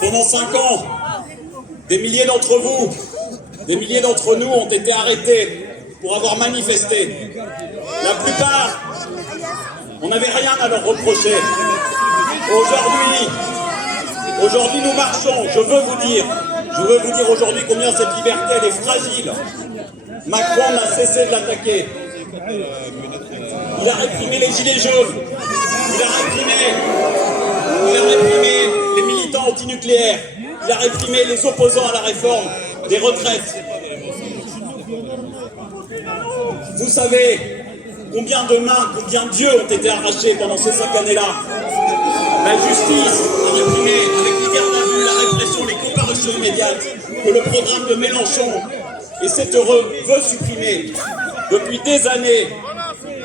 Pendant 5 ans, des milliers d'entre vous, des milliers d'entre nous ont été arrêtés pour avoir manifesté. La plupart, on n'avait rien à leur reprocher. Aujourd'hui, nous marchons. Je veux vous dire aujourd'hui combien cette liberté, elle est fragile. Macron n'a cessé de l'attaquer. Il a réprimé les gilets jaunes. Il a réprimé les militants antinucléaires. Il a réprimé les opposants à la réforme des retraites. Vous savez combien de mains, combien d'yeux ont été arrachés pendant ces 5 années-là. La justice a réprimé avec les gardes à vue, la répression, les comparutions immédiates que le programme de Mélenchon, et c'est heureux, veut supprimer. Depuis des années,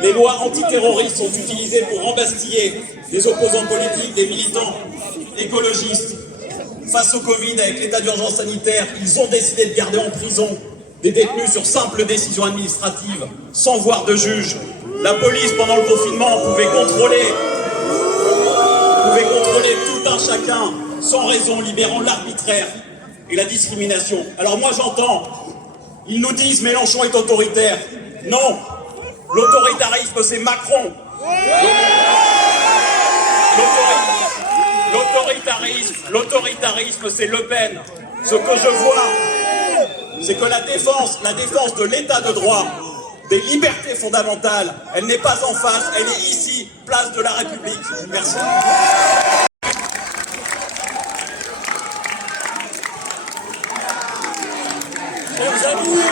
les lois antiterroristes sont utilisées pour embastiller des opposants politiques, des militants écologistes. Face au Covid, avec l'état d'urgence sanitaire, ils ont décidé de garder en prison des détenus sur simple décision administrative, sans voir de juge. La police, pendant le confinement, pouvait contrôler tout un chacun, sans raison, libérant l'arbitraire et la discrimination. Alors moi j'entends, ils nous disent Mélenchon est autoritaire. Non, l'autoritarisme c'est Macron. L'autoritarisme c'est Le Pen. Ce que je vois, c'est que la défense de l'état de droit, des libertés fondamentales, elle n'est pas en face, elle est ici, place de la République. Merci. Chers amis,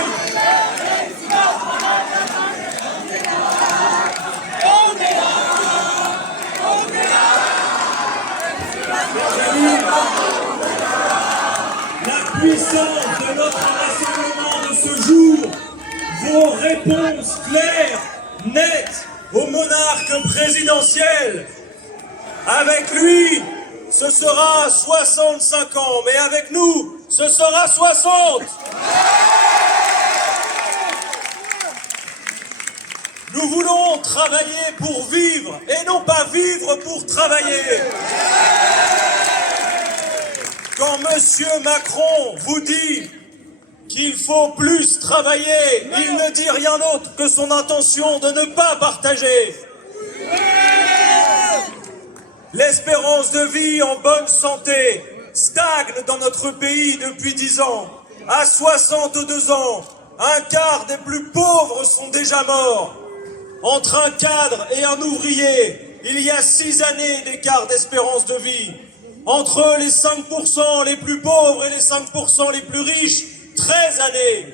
la puissance de notre rassemblement de ce jour, vos réponses claires, nettes au monarque présidentiel. Avec lui, ce sera 65 ans, mais avec nous, ce sera 60. Nous voulons travailler pour vivre et non pas vivre pour travailler. Quand M. Macron vous dit qu'il faut plus travailler, il ne dit rien d'autre que son intention de ne pas partager. L'espérance de vie en bonne santé stagne dans notre pays depuis 10 ans. À 62 ans, un quart des plus pauvres sont déjà morts. Entre un cadre et un ouvrier, il y a 6 années d'écart d'espérance de vie. Entre les 5% les plus pauvres et les 5% les plus riches, 13 années.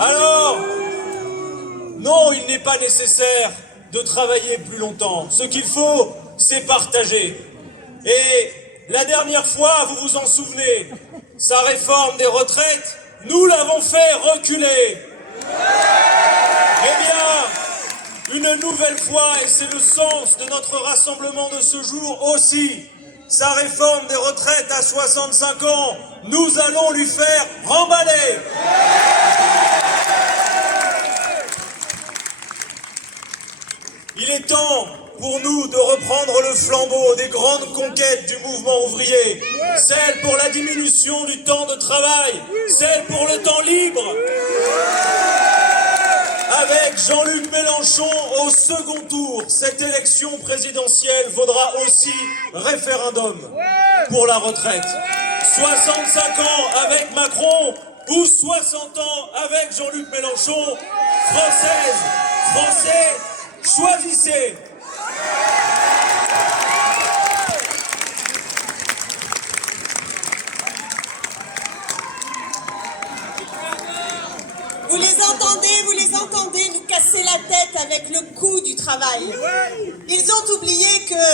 Alors, non, il n'est pas nécessaire de travailler plus longtemps. Ce qu'il faut, c'est partager. Et la dernière fois, vous vous en souvenez, sa réforme des retraites, nous l'avons fait reculer. Eh bien, une nouvelle fois, et c'est le sens de notre rassemblement de ce jour aussi, sa réforme des retraites à 65 ans, nous allons lui faire remballer. Il est temps pour nous de reprendre le flambeau des grandes conquêtes du mouvement ouvrier. Celle pour la diminution du temps de travail, celle pour le temps libre. Avec Jean-Luc Mélenchon au second tour, cette élection présidentielle vaudra aussi référendum pour la retraite. 65 ans avec Macron ou 60 ans avec Jean-Luc Mélenchon. Françaises, Français, choisissez. Vous les entendez nous casser la tête avec le coût du travail. Ils ont oublié que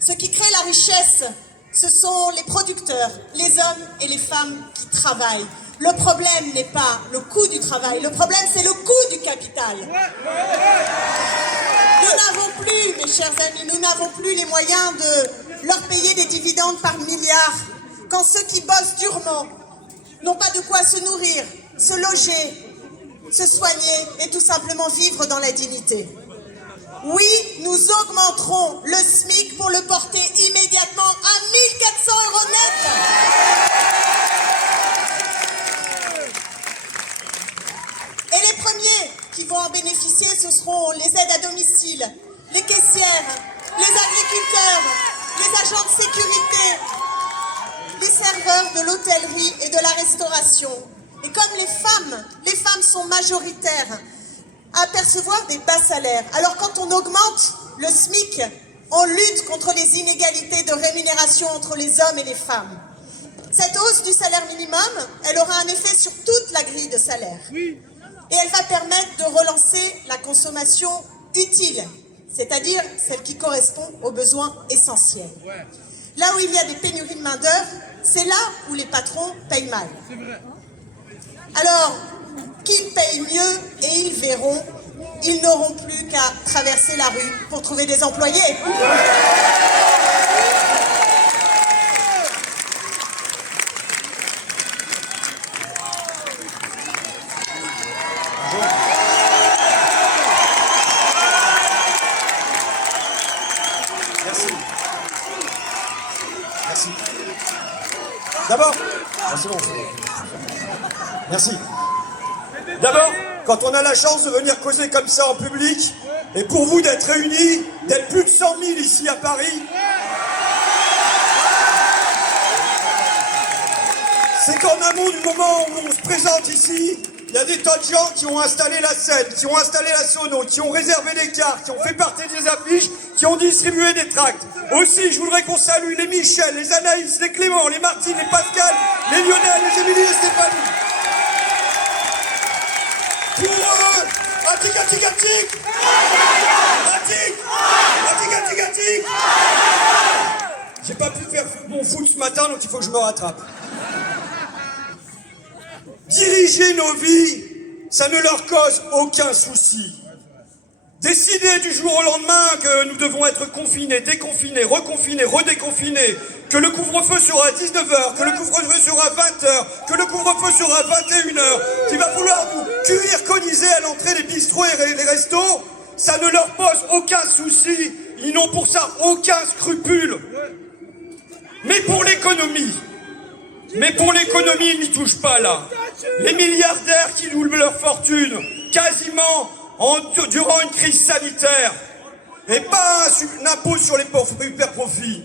ce qui crée la richesse, ce sont les producteurs, les hommes et les femmes qui travaillent. Le problème n'est pas le coût du travail, le problème c'est le coût du capital. Nous n'avons plus, mes chers amis, nous n'avons plus les moyens de leur payer des dividendes par milliards quand ceux qui bossent durement n'ont pas de quoi se nourrir, se loger, se soigner et tout simplement vivre dans la dignité. Oui, nous augmenterons le SMIC pour le porter immédiatement à agents de sécurité, les serveurs de l'hôtellerie et de la restauration. Et comme les femmes sont majoritaires à percevoir des bas salaires. Alors quand on augmente le SMIC, on lutte contre les inégalités de rémunération entre les hommes et les femmes. Cette hausse du salaire minimum, elle aura un effet sur toute la grille de salaire. Et elle va permettre de relancer la consommation utile, c'est-à-dire celle qui correspond aux besoins essentiels. Là où il y a des pénuries de main-d'œuvre, c'est là où les patrons payent mal. Alors, qu'ils payent mieux et ils verront, ils n'auront plus qu'à traverser la rue pour trouver des employés. Merci. D'abord, merci. D'abord, quand on a la chance de venir causer comme ça en public, et pour vous d'être réunis, d'être plus de 100 000 ici à Paris, c'est qu'en amont du moment où on se présente ici, il y a des tas de gens qui ont installé la scène, qui ont installé la sono, qui ont réservé les cartes, qui ont fait partie des affiches, qui ont distribué des tracts. Aussi, je voudrais qu'on salue les Michel, les Anaïs, les Clément, les Martine, les Pascal, les Lionel, les Émilie et Stéphanie. Pour eux, atik, atik, atik, atik, atik, atik, atik. J'ai pas pu faire mon foot ce matin, donc il faut que je me rattrape. Diriger nos vies, ça ne leur cause aucun souci. Décider du jour au lendemain que nous devons être confinés, déconfinés, reconfinés, redéconfinés, que le couvre-feu sera à 19h, que le couvre-feu sera à 20h, que le couvre-feu sera à 21h, qu'il va falloir nous QR-codiser à l'entrée des bistrots et les restos, ça ne leur pose aucun souci. Ils n'ont pour ça aucun scrupule. Mais pour l'économie, ils n'y touchent pas là. Les milliardaires qui louent leur fortune, quasiment durant une crise sanitaire, et pas un impôt sur les hyper profits,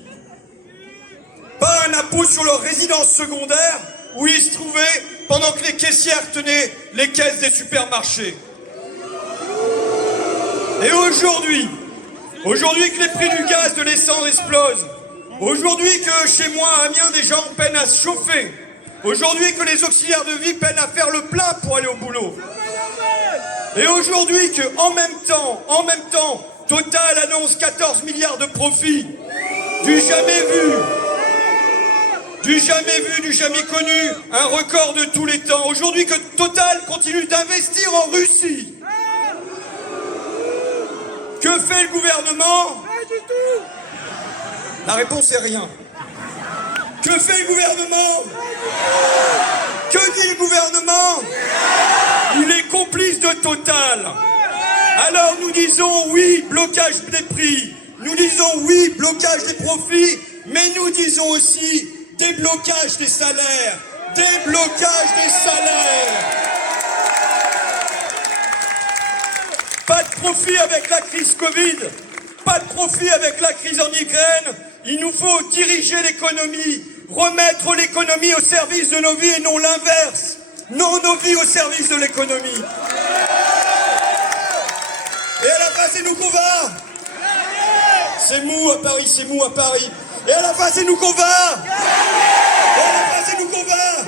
pas un impôt sur leur résidence secondaire où ils se trouvaient pendant que les caissières tenaient les caisses des supermarchés. Et aujourd'hui que les prix du gaz, de l'essence explosent, aujourd'hui que chez moi à Amiens des gens peinent à se chauffer, aujourd'hui que les auxiliaires de vie peinent à faire le plein pour aller au boulot, et aujourd'hui que en même temps, Total annonce 14 milliards de profits, du jamais vu, du jamais connu, un record de tous les temps. Aujourd'hui que Total continue d'investir en Russie. Que fait le gouvernement? La réponse est rien. Que fait le gouvernement? Que dit le gouvernement? Il est complice de Total. Alors nous disons oui, blocage des prix. Nous disons oui, blocage des profits. Mais nous disons aussi déblocage des salaires. Déblocage des salaires. Pas de profit avec la crise Covid. Pas de profit avec la crise en Ukraine. Il nous faut diriger l'économie, remettre l'économie au service de nos vies et non l'inverse. Non, nos vies au service de l'économie. Et à la fin, c'est nous qu'on va. C'est mou à Paris, c'est mou à Paris. Et à la fin, c'est nous qu'on va. Et à la fin, c'est nous qu'on va.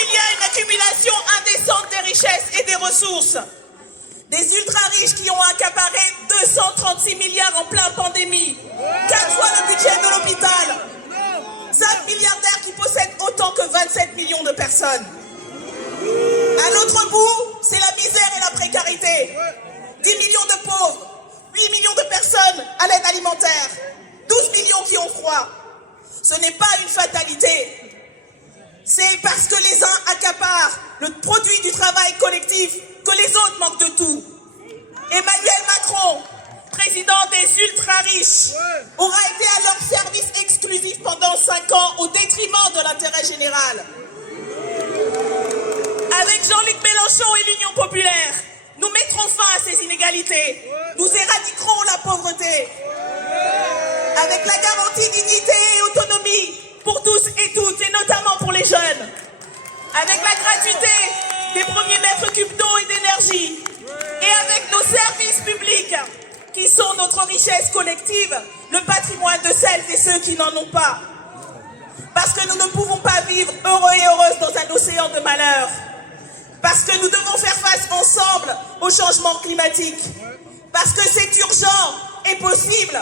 Il y a une accumulation indécente des richesses et des ressources. Des ultra-riches qui ont accaparé 236 milliards en plein pandémie, 4 fois le budget de l'hôpital. 5 milliardaires qui possèdent autant que 27 millions de personnes. À l'autre bout, c'est la misère et la précarité. 10 millions de pauvres, 8 millions de personnes à l'aide alimentaire, 12 millions qui ont froid. Ce n'est pas une fatalité. C'est parce que les uns accaparent le produit du travail collectif que les autres manquent de tout. Emmanuel Macron, président des ultra-riches, aura été à leur service exclusif pendant 5 ans au détriment de l'intérêt général. Avec Jean-Luc Mélenchon et l'Union populaire, nous mettrons fin à ces inégalités. Nous éradiquerons la pauvreté. Avec la garantie dignité et autonomie pour tous et toutes, et notamment pour les jeunes. Avec la gratuité des premiers mètres cubes d'eau et d'énergie. Et avec nos services publics, qui sont notre richesse collective, le patrimoine de celles et ceux qui n'en ont pas. Parce que nous ne pouvons pas vivre heureux et heureuses dans un océan de malheur. Parce que nous devons faire face ensemble au changement climatique. Parce que c'est urgent et possible.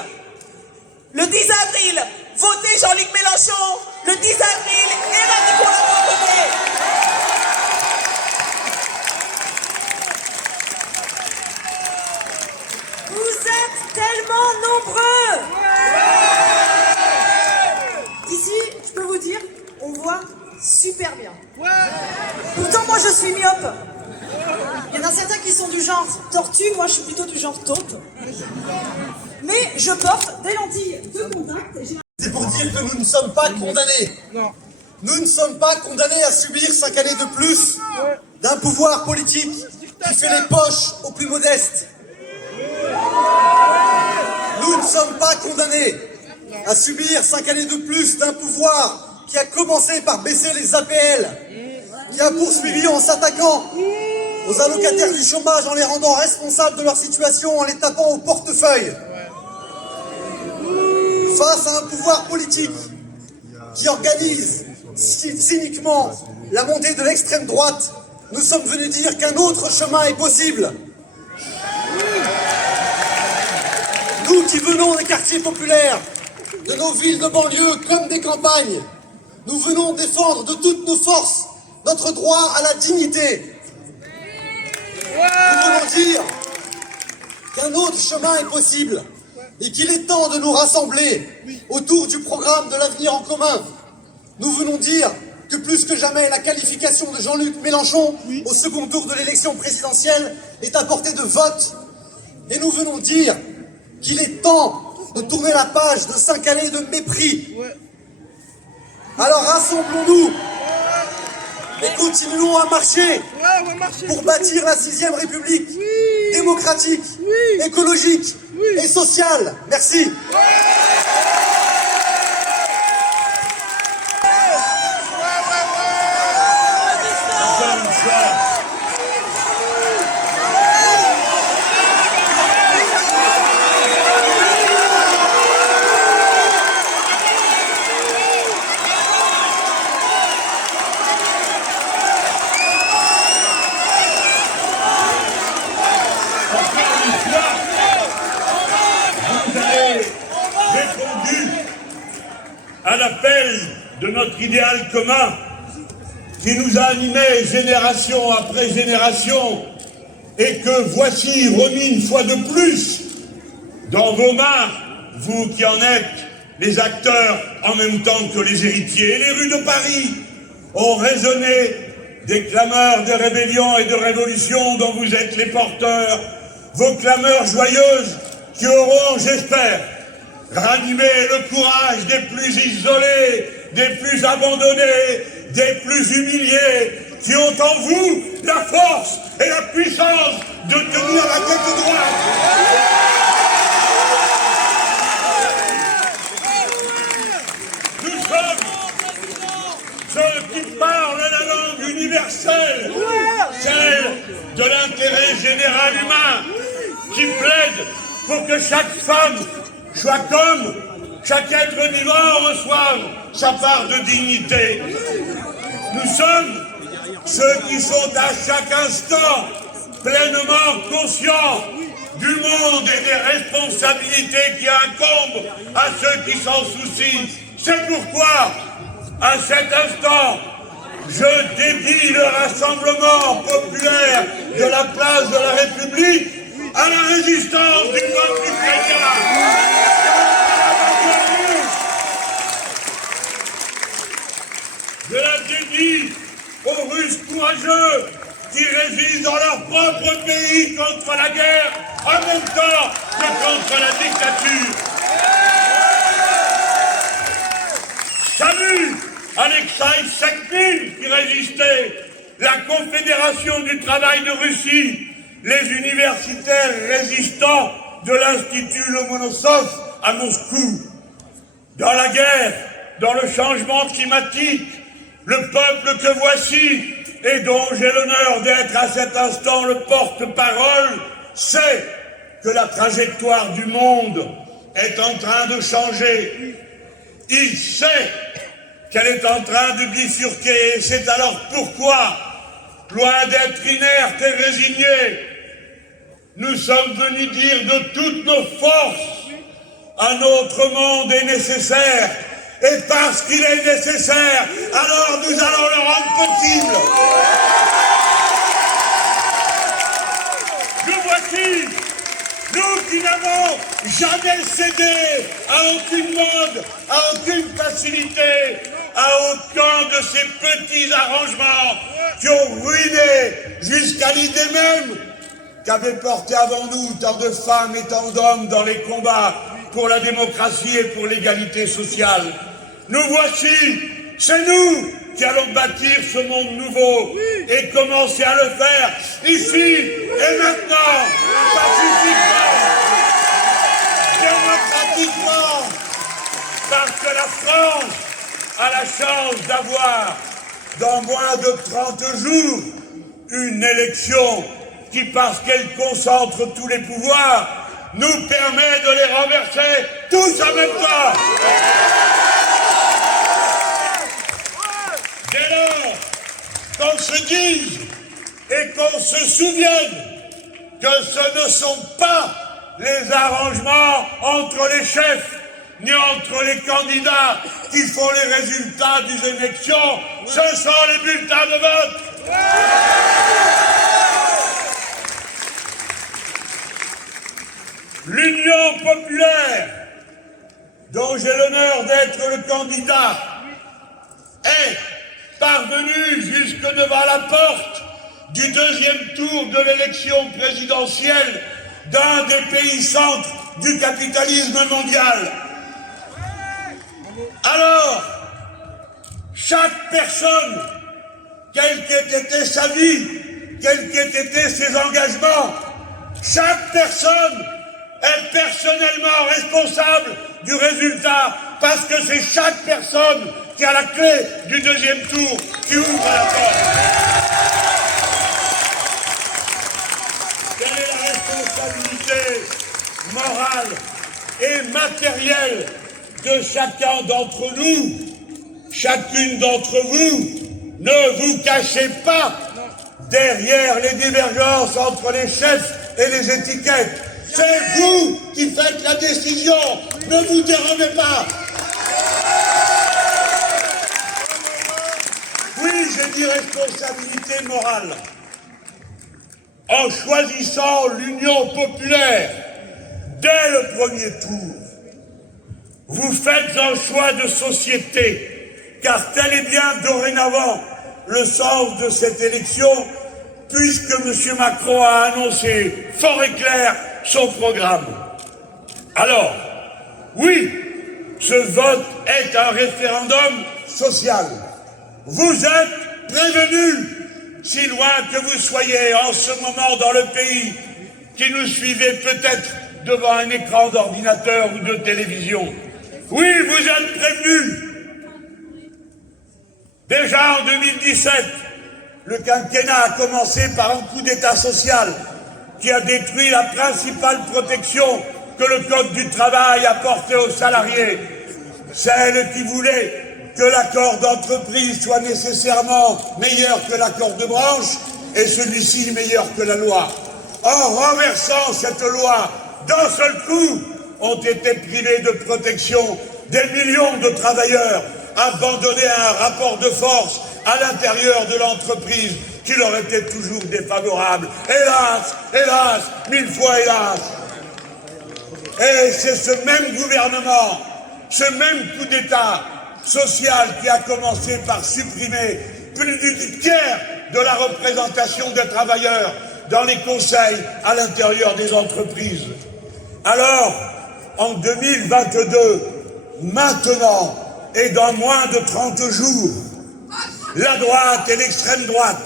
Le 10 avril, votez Jean-Luc Mélenchon. Le 10 avril, éradiquons la pauvreté. Vous êtes tellement nombreux. D'ici, je peux vous dire, on voit super bien. Pourtant, moi, je suis myope. Il y en a certains qui sont du genre tortue, moi, je suis plutôt du genre taupe. Mais je porte des lentilles de contact. C'est pour dire que nous ne sommes pas condamnés. Nous ne sommes pas condamnés à subir 5 années de plus d'un pouvoir politique qui fait les poches aux plus modestes. Nous ne sommes pas condamnés à subir 5 années de plus d'un pouvoir qui a commencé par baisser les APL, qui a poursuivi en s'attaquant aux allocataires du chômage en les rendant responsables de leur situation, en les tapant au portefeuille. Face à un pouvoir politique qui organise cyniquement la montée de l'extrême droite, nous sommes venus dire qu'un autre chemin est possible. Nous qui venons des quartiers populaires, de nos villes de banlieue comme des campagnes, nous venons défendre de toutes nos forces notre droit à la dignité. Nous venons dire qu'un autre chemin est possible et qu'il est temps de nous rassembler autour du programme de l'avenir en commun. Nous venons dire que plus que jamais, la qualification de Jean-Luc Mélenchon au second tour de l'élection présidentielle est à portée de vote. Et nous venons dire qu'il est temps de tourner la page de 5 années de mépris. Alors rassemblons-nous et continuons à marcher pour bâtir la 6e République démocratique, écologique et sociale. Merci. À l'appel de notre idéal commun qui nous a animés génération après génération et que voici remis une fois de plus dans vos mains, vous qui en êtes les acteurs en même temps que les héritiers. Et les rues de Paris ont résonné des clameurs de rébellion et de révolution dont vous êtes les porteurs, vos clameurs joyeuses qui auront, j'espère, ranimé le courage des plus isolés, des plus abandonnés, des plus humiliés, qui ont en vous la force et la puissance de tenir la tête droite. Nous sommes ceux qui parlent la langue universelle, celle de l'intérêt général humain, qui plaide pour que chaque femme soit comme chaque être vivant reçoive sa part de dignité. Nous sommes ceux qui sont à chaque instant pleinement conscients du monde et des responsabilités qui incombent à ceux qui s'en soucient. C'est pourquoi, à cet instant, je dédie le rassemblement populaire de la place de la République à la résistance du peuple ukrainien. Je la dédie aux Russes courageux qui résistent dans leur propre pays contre la guerre en même temps que contre la dictature. Salut Alexei Seknin qui résistait la Confédération du travail de Russie, les universitaires résistants de l'Institut Lomonosov à Moscou. Dans la guerre, dans le changement climatique, le peuple que voici et dont j'ai l'honneur d'être à cet instant le porte-parole sait que la trajectoire du monde est en train de changer. Il sait qu'elle est en train de bifurquer, et c'est alors pourquoi, loin d'être inertes et résignés, nous sommes venus dire de toutes nos forces, un autre monde est nécessaire, et parce qu'il est nécessaire, alors nous allons le rendre possible. Nous voici, nous qui n'avons jamais cédé à aucune mode, à aucune facilité, à aucun de ces petits arrangements qui ont ruiné jusqu'à l'idée même qu'avaient porté avant nous tant de femmes et tant d'hommes dans les combats pour la démocratie et pour l'égalité sociale. Nous voici, c'est nous qui allons bâtir ce monde nouveau et commencer à le faire ici et maintenant, pacifiquement, démocratiquement, parce que la France a la chance d'avoir, dans moins de 30 jours, une élection qui, parce qu'elle concentre tous les pouvoirs, nous permet de les renverser tous en même temps. Dès lors, qu'on se dise et qu'on se souvienne que ce ne sont pas les arrangements entre les chefs ni entre les candidats qui font les résultats des élections, ce sont les bulletins de vote. L'Union populaire, dont j'ai l'honneur d'être le candidat, est parvenue jusque devant la porte du deuxième tour de l'élection présidentielle d'un des pays centres du capitalisme mondial. Alors, chaque personne, quelle qu'ait été sa vie, quels qu'aient été ses engagements, chaque personne est personnellement responsable du résultat, parce que c'est chaque personne qui a la clé du deuxième tour qui ouvre la porte. Quelle est la responsabilité morale et matérielle de chacun d'entre nous, chacune d'entre vous? Ne vous cachez pas derrière les divergences entre les chefs et les étiquettes. C'est vous qui faites la décision. Ne vous dérobez pas. Oui, j'ai dit responsabilité morale. En choisissant l'Union populaire dès le premier tour, vous faites un choix de société, car tel est bien dorénavant le sens de cette élection, puisque M. Macron a annoncé fort et clair son programme. Alors, oui, ce vote est un référendum social. Vous êtes prévenus, si loin que vous soyez en ce moment dans le pays, qui nous suivez peut-être devant un écran d'ordinateur ou de télévision. Oui, vous êtes prévenus. Déjà en 2017, le quinquennat a commencé par un coup d'État social qui a détruit la principale protection que le Code du travail apportait aux salariés, celle qui voulait que l'accord d'entreprise soit nécessairement meilleur que l'accord de branche et celui-ci meilleur que la loi. En renversant cette loi, d'un seul coup, ont été privés de protection des millions de travailleurs, abandonnés à un rapport de force à l'intérieur de l'entreprise qui leur était toujours défavorable. Hélas, hélas, mille fois hélas. Et c'est ce même gouvernement, ce même coup d'État social qui a commencé par supprimer plus du tiers de la représentation des travailleurs dans les conseils à l'intérieur des entreprises. Alors, en 2022, maintenant, et dans moins de 30 jours, la droite et l'extrême droite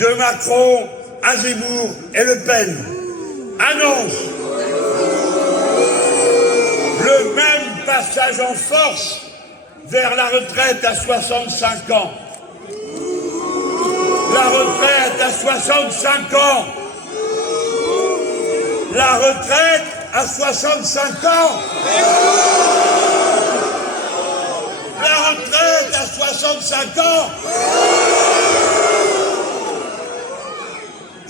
de Macron à Zemmour et Le Pen annonce le même passage en force vers la retraite à 65 ans. La retraite à 65 ans. La retraite à 65 ans. La retraite à 65 ans.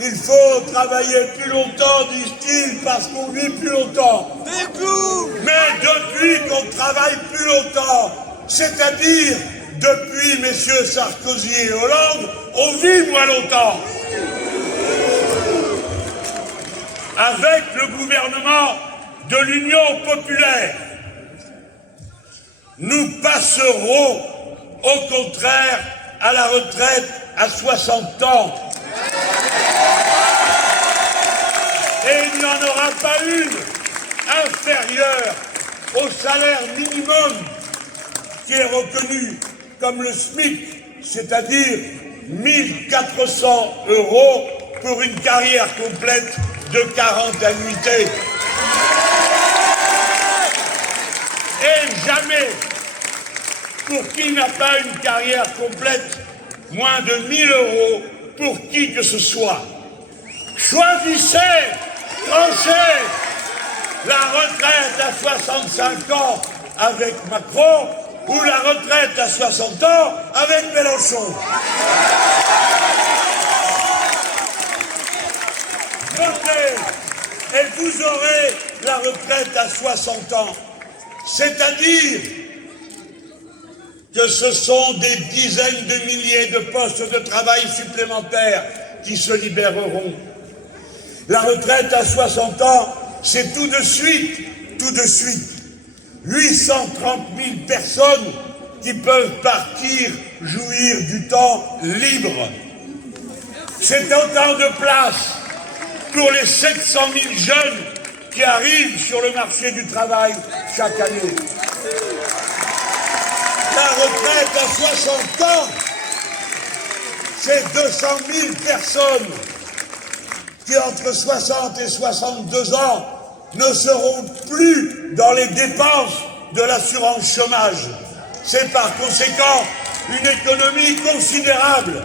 Il faut travailler plus longtemps, disent-ils, parce qu'on vit plus longtemps. Mais depuis qu'on travaille plus longtemps, c'est-à-dire depuis messieurs Sarkozy et Hollande, on vit moins longtemps. Avec le gouvernement de l'Union populaire, nous passerons au contraire à la retraite à 60 ans. Et il n'y en aura pas une inférieure au salaire minimum qui est reconnu comme le SMIC, c'est-à-dire 1400 € pour une carrière complète de 40 annuités. Et jamais, pour qui n'a pas une carrière complète, moins de 1000 € pour qui que ce soit. Choisissez, tranchez la retraite à 65 ans avec Macron ou la retraite à 60 ans avec Mélenchon. Votez et vous aurez la retraite à 60 ans. C'est-à-dire que ce sont des dizaines de milliers de postes de travail supplémentaires qui se libéreront. La retraite à 60 ans, c'est tout de suite 830 000 personnes qui peuvent partir jouir du temps libre. C'est autant de places pour les 700 000 jeunes qui arrivent sur le marché du travail chaque année. La retraite à 60 ans, c'est 200 000 personnes qui, entre 60 et 62 ans, ne seront plus dans les dépenses de l'assurance chômage. C'est par conséquent une économie considérable.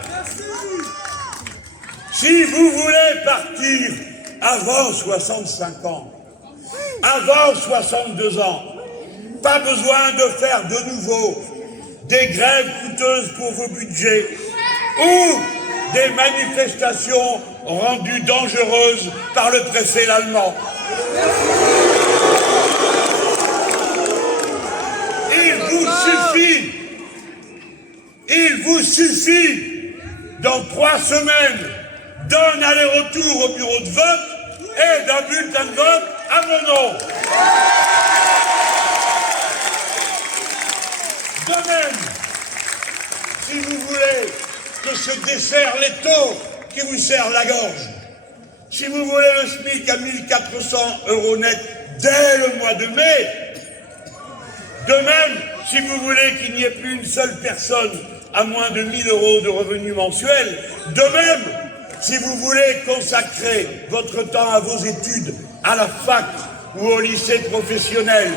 Si vous voulez partir avant 65 ans, avant 62 ans, pas besoin de faire de nouveau des grèves coûteuses pour vos budgets ou des manifestations rendues dangereuses par le préfet l'allemand. Il vous suffit, dans 3 semaines, d'un aller-retour au bureau de vote et d'un bulletin de vote à mon nom. De même, si vous voulez que se desserre l'étau qui vous serre la gorge, si vous voulez le SMIC à 1400 € net dès le mois de mai, de même, si vous voulez qu'il n'y ait plus une seule personne à moins de 1000 € de revenus mensuels, de même, si vous voulez consacrer votre temps à vos études, à la fac ou au lycée professionnel,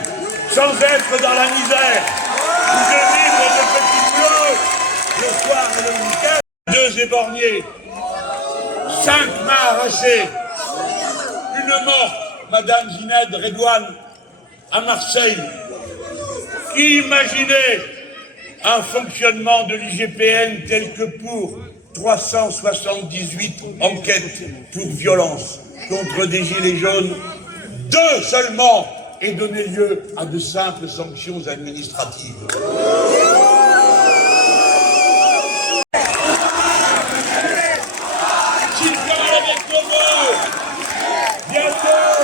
sans être dans la misère, ou de vivre de petits boulots le soir et le week-end, 2 éborgnés, 5 mains arrachées, une morte, Madame Zined Redouane, à Marseille. Qui imaginait un fonctionnement de l'IGPN tel que pour 378 enquêtes pour violence contre des gilets jaunes, 2 seulement aient donné lieu à de simples sanctions administratives. S'ils parlent avec nos mots, bientôt,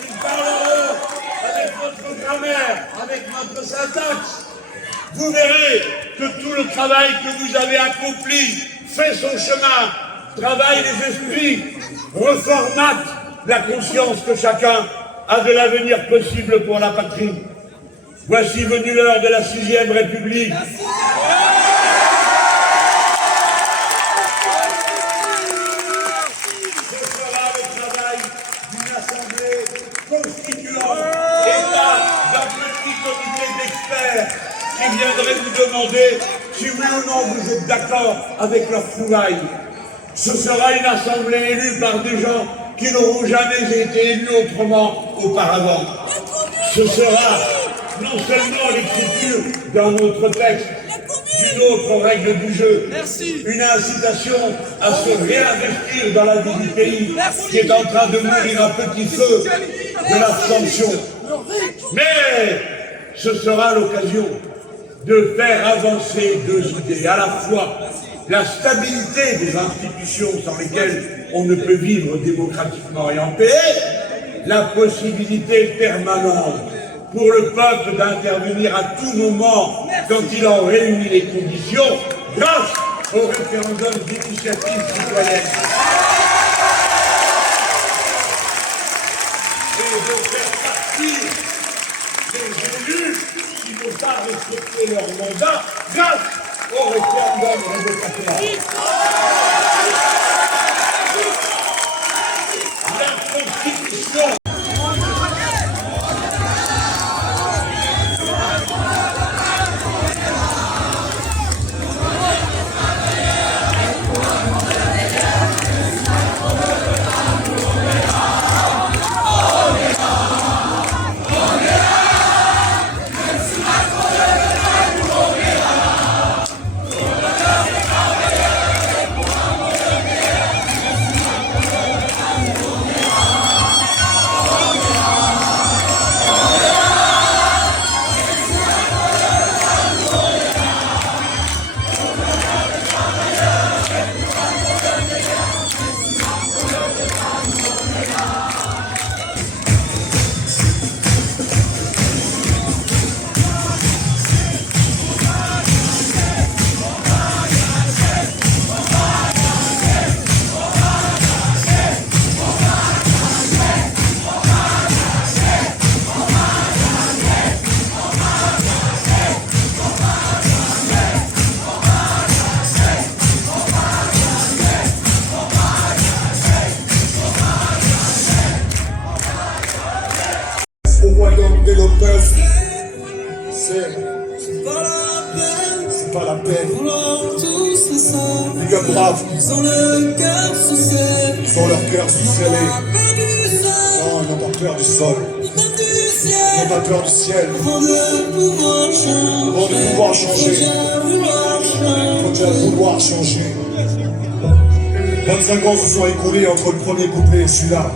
ils parleront avec votre grammaire, avec notre syntaxe. Vous verrez que tout le travail que vous avez accompli fait son chemin, travaille les esprits, reformate la conscience que chacun a de l'avenir possible pour la patrie. Voici venue l'heure de la 6e République. demander si oui ou non vous êtes d'accord avec leur trouvaille. Ce sera une assemblée élue par des gens qui n'auront jamais été élus autrement auparavant. Ce sera non seulement l'écriture d'un autre texte, d'une autre règle du jeu, une incitation à se réinvestir dans la vie du pays qui est en train de mourir à petit feu de l'abstention. Mais ce sera l'occasion de faire avancer deux idées, à la fois la stabilité des institutions sans lesquelles on ne peut vivre démocratiquement et en paix, la possibilité permanente pour le peuple d'intervenir à tout moment quand il en réunit les conditions, grâce au référendum d'initiative citoyenne. Et de faire partie des élus qui ne vont pas respecter leur mandat grâce au référendum révocatoire. La Constitution. Au royaume de l'oppresse, c'est pas la peine. Les gars braves, ils ont leur cœur sous scellé. Non, ils n'ont pas peur du sol. Ils n'ont pas peur du ciel. Avant de pouvoir changer. Il faut déjà vouloir changer. 25 ans se sont écoulés entre le premier couplet et celui-là.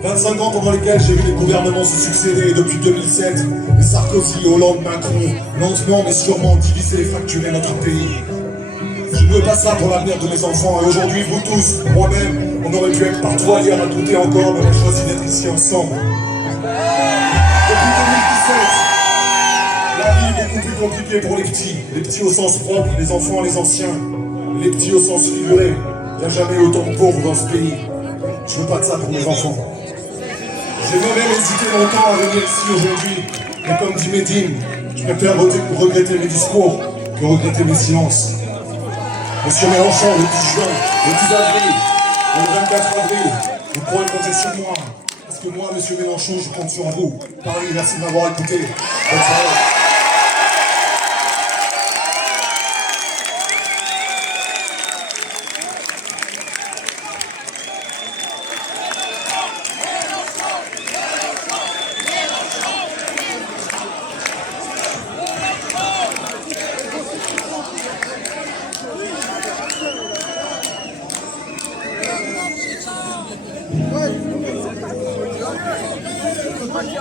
25 ans pendant lesquels j'ai vu les gouvernements se succéder, et depuis 2007, les Sarkozy, Hollande, Macron, lentement mais sûrement diviser et fracturer notre pays. Je ne veux pas ça pour l'avenir de mes enfants, et aujourd'hui, vous tous, moi-même, on aurait pu être partout ailleurs à douter encore, mais on a choisi d'être ici ensemble. Depuis 2017, la vie est beaucoup plus compliquée pour les petits au sens propre, les enfants, les anciens, les petits au sens figuré. Il n'y a jamais autant de pauvres dans ce pays. Je veux pas de ça pour mes enfants. J'ai moi-même hésité longtemps à venir ici aujourd'hui, mais comme dit Médine, je préfère regretter mes discours que regretter mes silences. Monsieur Mélenchon, le 10 juin, le 10 avril, et le 24 avril, vous pourrez compter sur moi. Parce que moi, monsieur Mélenchon, je compte sur vous. Paris, merci de m'avoir écouté. Bonne soirée.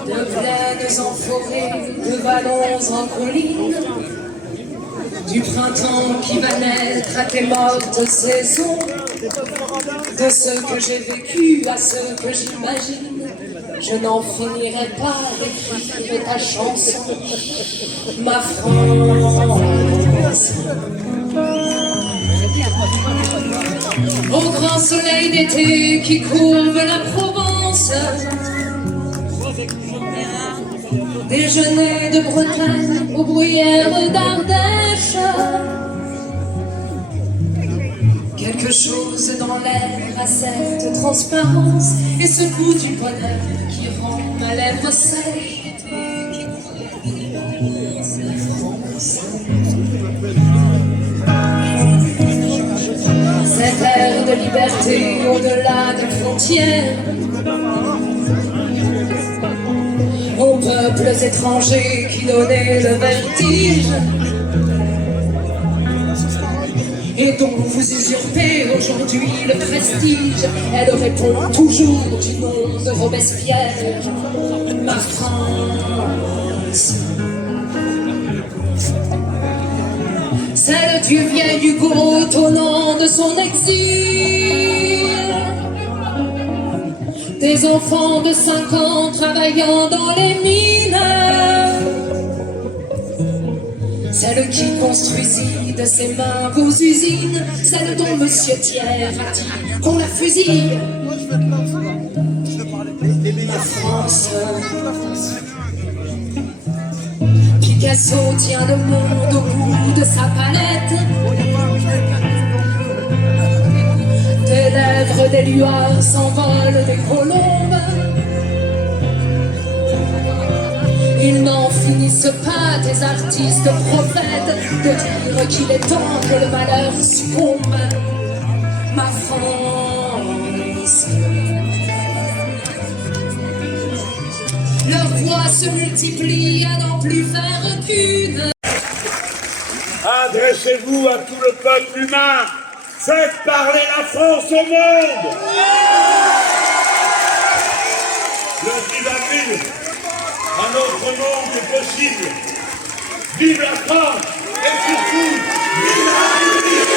De plaines en forêt, de vallons en collines, du printemps qui va naître à tes mortes saisons, de ce que j'ai vécu à ce que j'imagine, je n'en finirai pas d'écrire ta chanson, ma France. Au grand soleil d'été qui courbe la Provence, déjeuner de Bretagne aux bruyères d'Ardèche, quelque chose dans l'air a cette transparence et ce goût du bonheur qui rend ma lèvre sèche. de liberté au-delà des frontières, aux peuples étrangers qui donnaient le vertige et dont vous usurpez aujourd'hui le prestige. Elle répond toujours du nom de Robespierre, ma France. Celle du vieil Hugo étonnant de son exil, des enfants de 5 ans travaillant dans les mines, celle qui construisit de ses mains vos usines, celle dont Monsieur Thiers a dit qu'on la fusille. Ma France. Picasso tient le monde au bout de sa palette, des lèvres des lueurs s'envolent des colombes. Ils n'en finissent pas, des artistes prophètes, de dire qu'il est temps que le malheur succombe. Ma France. Leurs voix se multiplient à n'en plus faire qu'une. Adressez-vous à tout le peuple humain. Faites parler la France au monde. Le 10 avril, un autre monde est possible. Vive la France et surtout, vive la République.